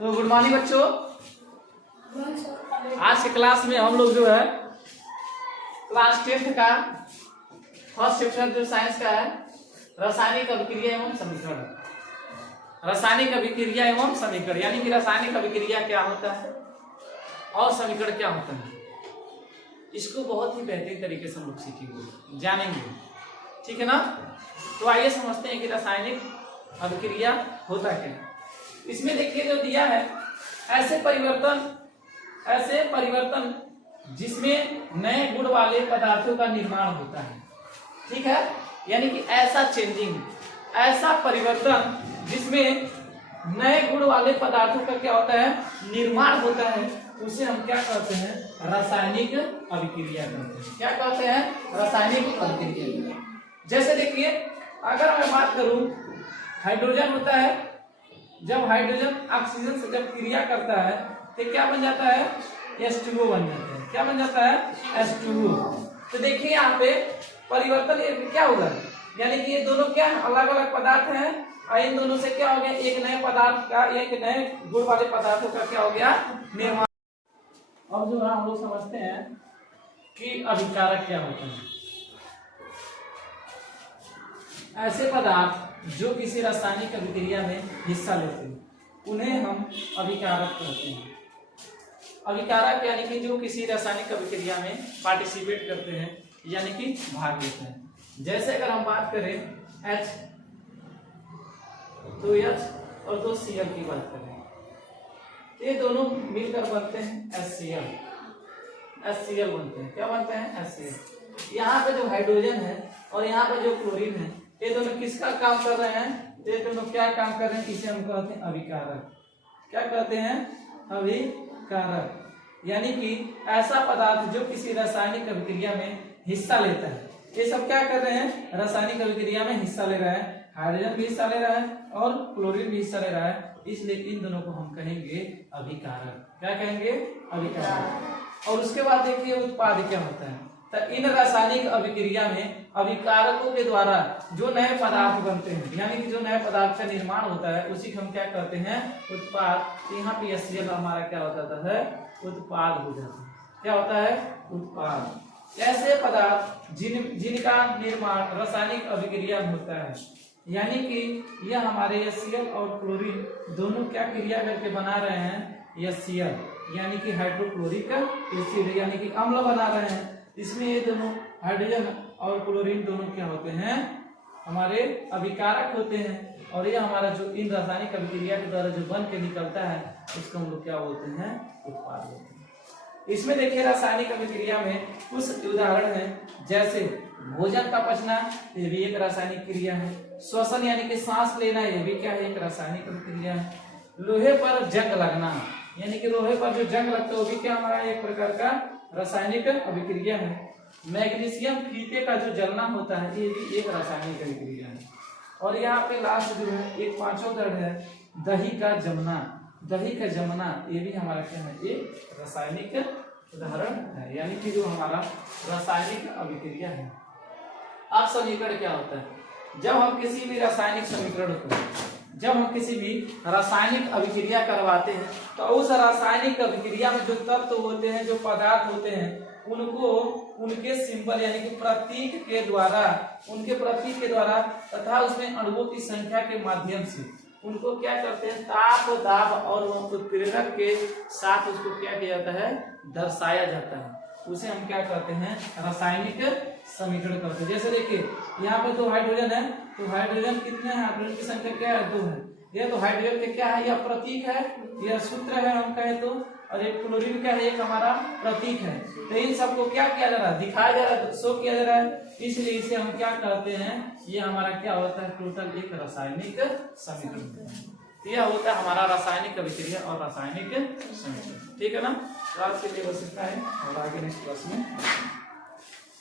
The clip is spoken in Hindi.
तो गुड मॉर्निंग बच्चों। आज के क्लास में हम लोग जो है क्लास 10th का फर्स्ट चैप्टर जो साइंस का है रासायनिक अभिक्रिया एवं समीकरण, रासायनिक अभिक्रिया एवं समीकरण, यानी कि रासायनिक अभिक्रिया क्या होता है और समीकरण क्या होता है, इसको बहुत ही बेहतरीन तरीके से हम लोग सीखेंगे, जानेंगे। ठीक है ना। तो आइए समझते हैं कि रासायनिक अभिक्रिया होता क्या है। इसमें देखिए जो दिया है, ऐसे परिवर्तन जिसमें नए गुण वाले पदार्थों का निर्माण होता है। ठीक है, यानी कि ऐसा चेंजिंग, ऐसा परिवर्तन जिसमें नए गुण वाले पदार्थों का क्या होता है, निर्माण होता है, उसे हम क्या कहते हैं, रासायनिक अभिक्रिया कहते हैं। क्या कहते हैं, रासायनिक अभिक्रिया। जैसे देखिए, अगर मैं बात करूं, हाइड्रोजन होता है, जब हाइड्रोजन ऑक्सीजन से जब क्रिया करता है तो क्या बन जाता है, H2O बन जाता है। क्या बन जाता है, H2O। तो देखिए यहाँ पे परिवर्तन क्या होगा, यानी कि ये दोनों क्या अलग अलग पदार्थ हैं और इन दोनों से क्या हो गया, एक नए पदार्थ का, एक नए गुण वाले पदार्थों का क्या हो गया, निर्माण। अब जो है हम लोग समझते हैं कि अभिकारक क्या होता है। ऐसे पदार्थ जो किसी रासायनिक अभिक्रिया में हिस्सा लेते हैं उन्हें हम अभिकारक कहते हैं। अभिकारक यानी कि जो किसी रासायनिक अभिक्रिया में पार्टिसिपेट करते हैं, यानी कि भाग लेते हैं। जैसे अगर हम बात करें H, 2H और 2Cl की बात करें, ये दोनों मिलकर बनते हैं HCl बनते हैं। क्या बनते हैं, HCl। यहाँ पे जो हाइड्रोजन है और यहाँ पे जो क्लोरीन है, ये दोनों किसका काम कर रहे हैं, ये दोनों क्या काम कर रहे हैं, इसे हम कहते हैं अभिकारक। क्या कहते हैं, अभिकारक। यानी कि ऐसा पदार्थ जो किसी रासायनिक अभिक्रिया में हिस्सा लेता है, ये सब क्या कर रहे हैं, रासायनिक अभिक्रिया में हिस्सा ले रहा है। हाइड्रोजन भी हिस्सा ले रहा है और क्लोरीन भी हिस्सा ले रहा है, इसलिए इन दोनों को हम कहेंगे अभिकारक। क्या कहेंगे, अभिकारक। और उसके बाद देखिए उत्पाद क्या होता है। तो इन रासायनिक अभिक्रिया में अभिकारकों के द्वारा जो नए पदार्थ बनते हैं, यानी कि जो नए पदार्थ का निर्माण होता है, उसी को हम क्या कहते हैं, उत्पाद। यहाँ पे HCl हमारा क्या हो जाता है, उत्पाद हो जाता है। क्या होता है, उत्पाद। ऐसे पदार्थ जिनका निर्माण रासायनिक अभिक्रिया में होता है, यानी कि यह हमारे HCl और क्लोरीन दोनों क्या क्रिया करके बना रहे हैं, HCl यानी कि हाइड्रोक्लोरिक एसिड, यानी कि अम्ल बना रहे हैं। इसमें ये दोनों हाइड्रोजन और क्लोरीन दोनों क्या होते हैं, हमारे अभिकारक होते हैं। और ये हमारा जो इन रासायनिक अभिक्रिया के द्वारा जो बन के निकलता है, उसको हम लोग क्या बोलते हैं, उत्पाद बोलते हैं। इसमें देखिए रासायनिक अभिक्रिया में कुछ उदाहरण हैं, जैसे भोजन का पचना, ये भी एक रासायनिक क्रिया है। श्वसन यानी कि सांस लेना, ये भी क्या है, एक रासायनिक अभिक्रिया है। लोहे पर जंग लगना, यानी कि लोहे पर जो जंग लगता है, वो भी क्या हमारा एक प्रकार का रासायनिक अभिक्रिया है। मैग्नीशियम फीते का जो जलना होता है, ये भी एक रासायनिक अभिक्रिया है। और यहाँ पे लास्ट जो है एक पांचवा दर्द है, दही का जमना, दही का जमना, ये भी हमारा क्या है, एक रासायनिक उदाहरण है, यानी कि जो हमारा रासायनिक अभिक्रिया है। अब समीकरण क्या होता है, जब हम किसी भी रासायनिक समीकरण को, जब हम किसी भी रासायनिक अभिक्रिया करवाते हैं, तो उस रासायनिक अभिक्रिया में जो तत्व होते हैं, जो पदार्थ होते हैं, उनको उनके सिंबल यानी कि प्रतीक के द्वारा, उनके प्रतीक के द्वारा तथा उसमें अणुओं की संख्या के माध्यम से उनको क्या करते हैं, ताप, दाब और उत्प्रेरक के साथ उसको क्या किया जाता है, दर्शाया जाता है। उसे हम क्या कहते हैं, रासायनिक समीकरण कहते हैं। जैसे देखिए यहाँ पे 2 हाइड्रोजन है, तो हाइड्रोजन कितने हैं, हाइड्रोजन की संख्या क्या है, 2 है। ये तो हाइड्रोजन के क्या है, यह प्रतीक है, यह सूत्र है हम कहे तो, और एक क्लोरीन क्या है, एक हमारा प्रतीक है। तो इन सबको क्या किया जा रहा है, दिखाया जा रहा है, शो किया जा रहा है, इसलिए इसे हम क्या कहते हैं, ये हमारा क्या होता है, टोटल एक रासायनिक समीकरण। यह होता है हमारा रासायनिक अभिक्रिया और रासायनिक समीकरण। ठीक है ना। तो आज के लिए बस इतना है, और आगे नेक्स्ट क्लास में